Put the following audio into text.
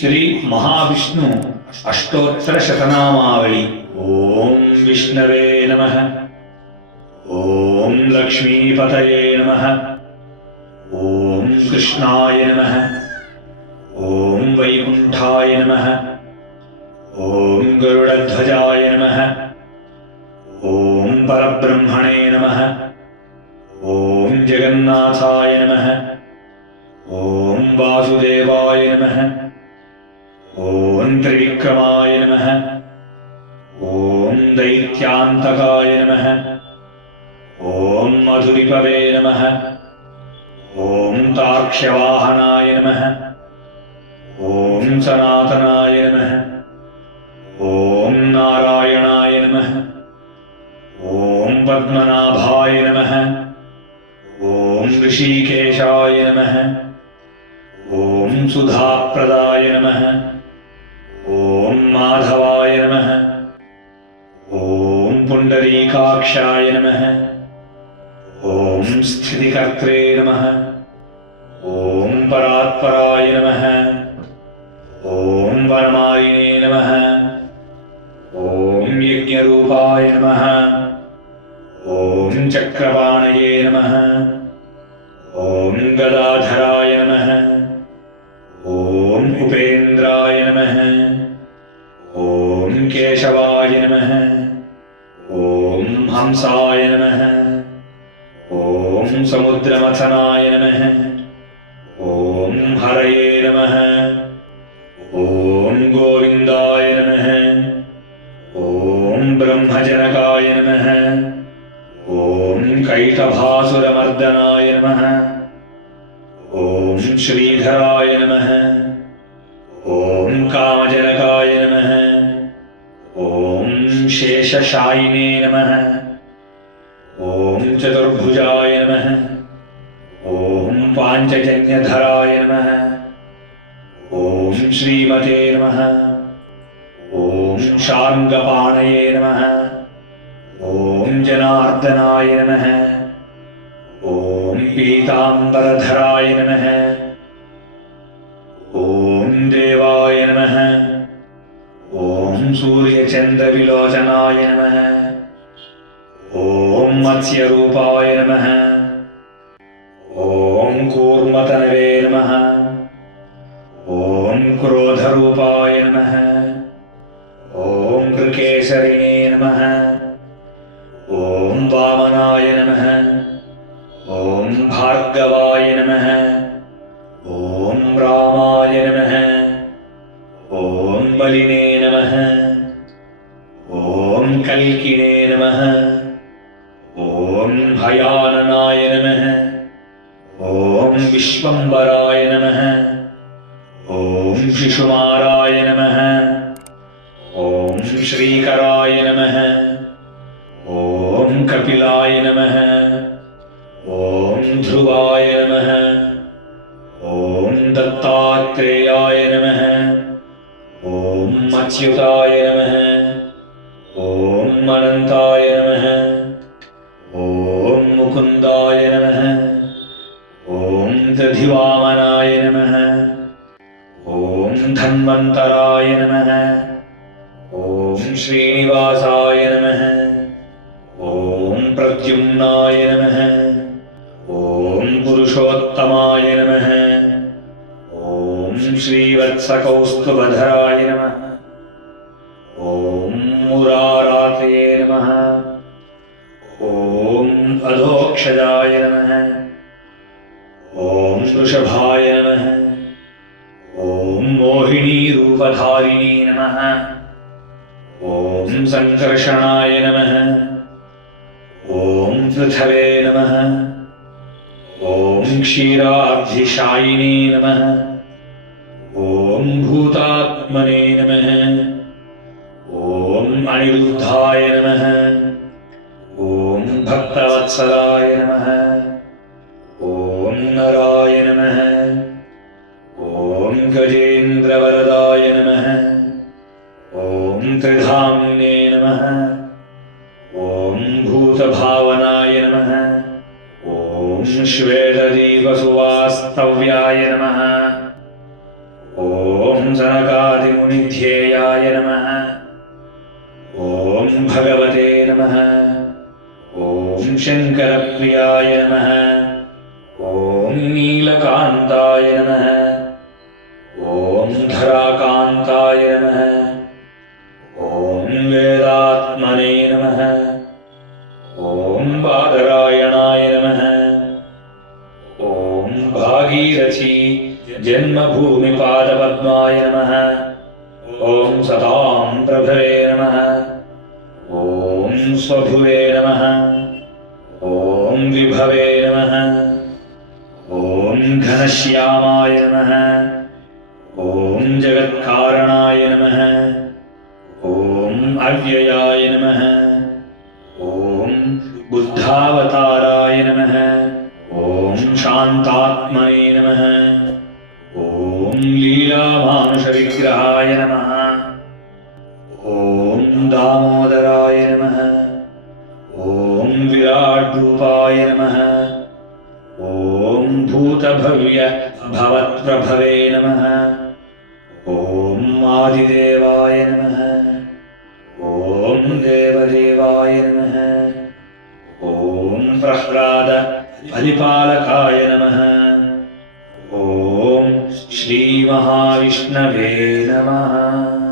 श्री महाविष्णु अष्टोत्तर शतनामावली। ओम विष्णवे नमः। ओम लक्ष्मीपतये नमः। ओम कृष्णाय नमः। ओम वैकुंठाय नमः। ओम गरुड़ध्वजाय नमः। ओम परब्रह्मणे नमः। ओम जगन्नाथाय नमः। ओम वासुदेवाय नमः। ओम त्रिविक्रमाय नमः। ओम दैत्यान्तकाय नमः। ओम मधुरिपवे नमः। ओम तार्क्ष्यवाहनाय नमः। ओम सनातनाय नमः। ओम नारायणाय नमः। ओम पद्मनाभाय नमः। ओम ऋषिकेशाय नमः। ओम सुधाप्रदाय नमः। ओम माधवाय नमः। ओम पुंडरीकाक्षाय नमः। ओम स्थितिकर्त्रे नमः। ओम परात्पराय नमः। ओम वनमालिने नमः। ओम यज्ञरूपाय नमः। ओम चक्रपाणये नमः। ओम गदाधराय नमः। ओम उपेन्द्राय नमः। ओम केशवाय नमः। ओम हंसाय नमः। ओम समुद्रमथनाय नमः। ओम हरये नमः। ओम गोविन्दाय नमः। ओम ब्रह्मजनकाय नमः। ओम कैटभासुरमर्दनाय नमः। ओम श्रीधराय नमः। ओम कामजनकाय नमः। ओम शेषशायिने नमः। ओम चतुर्भुजाय नमः। ओम पांचजन्यधराय नमः। ओम श्रीमते नमः। ओम शार्ङ्गपाणये नमः। ओम जनार्दनाय नमः। ओम पीताम्बरधराय नमः। ओम देवाय नमः। ओम सूर्यचन्द्रविलोचनाय नमः। ओम मत्स्यरूपाय नमः। ओम कूर्मतनवे नमः। ओम क्रोधरूपाय नमः। ओम कृकेसरिणे नमः। ओम वामनाय नमः। ओम भार्गवाय नमः। ओम रामाय नमः। ओम बलिने नमः। ओम कल्किने नमः। ओम भयाननाय नमः। ओम विश्वम्बराय नमः। ओम शिशुमाराय नमः। ओम श्रीकराय नमः। ओम कपिलाय नमः। ओम ध्रुवाय नमः। ओम दत्तात्रेयाय नमः। ओम अच्युताय नमः। ओम अनंताय नमः। ओम मुकुंदाय नमः। ओम दधिवामनाय नमः। ओम धन्वन्तराय नमः। ओम श्रीनिवासाय नमः। ओम प्रद्युम्नाय नमः। ओम पुरुषोत्तमाय नमः। ओम श्रीवत्सकौस्तुभधराय नमः। ओम मुरारातये नमः। ओम अधोक्षजाय नमः। ओम वृषभाय नमः। ओम मोहिनीरूपधारिणी नमः। ओम संकर्षणाय नमः। ओम पृथवे नमः। ओम क्षीराब्धिशायिने नमः। ओम भूतात्मने नमः। ओम अनिरुद्धाय नमः। ओम भक्तवत्सलाय नमः। ओम नराय नमः। ओम गजेन्द्रवरदाय नमः। ओम त्रिधाम्ने नमः। ओम भूतभावनाय नमः। ओम श्वेतदीपसुवास्तव्याय नमः। ॐ सनकादिमुनिध्येयाय नमः। ॐ भगवते नमः। ॐ शङ्करप्रियाय नमः। ॐ नीलकान्ताय नमः। ॐ धराकान्ताय नमः। ॐ वेदात्मने नमः। ॐ बादरायणाय नमः। ॐ भागीरथी जन्मभूमिपादपद्माय नमः। ॐ सतां प्रभवे नमः। ॐ स्वभुवे नमः। ॐ विभवे नमः। ॐ घनश्यामाय नमः। ॐ जगत्कारणाय नमः। ॐ अव्ययाय नमः। ॐ बुद्धावताराय नमः। ॐ शान्तात्मने नमः। ॐ लीलामानुषविग्रहाय नमः। ॐ दामोदराय नमः। ॐ विराड्रूपाय नमः। ॐ भूतभव्य भवत्प्रभवे नमः। ॐ आदिदेवाय नमः। ॐ देवदेवाय नमः। ॐ प्रह्लाद परिपालकाय नमः। ॐ श्रीमहाविष्णवे नमः।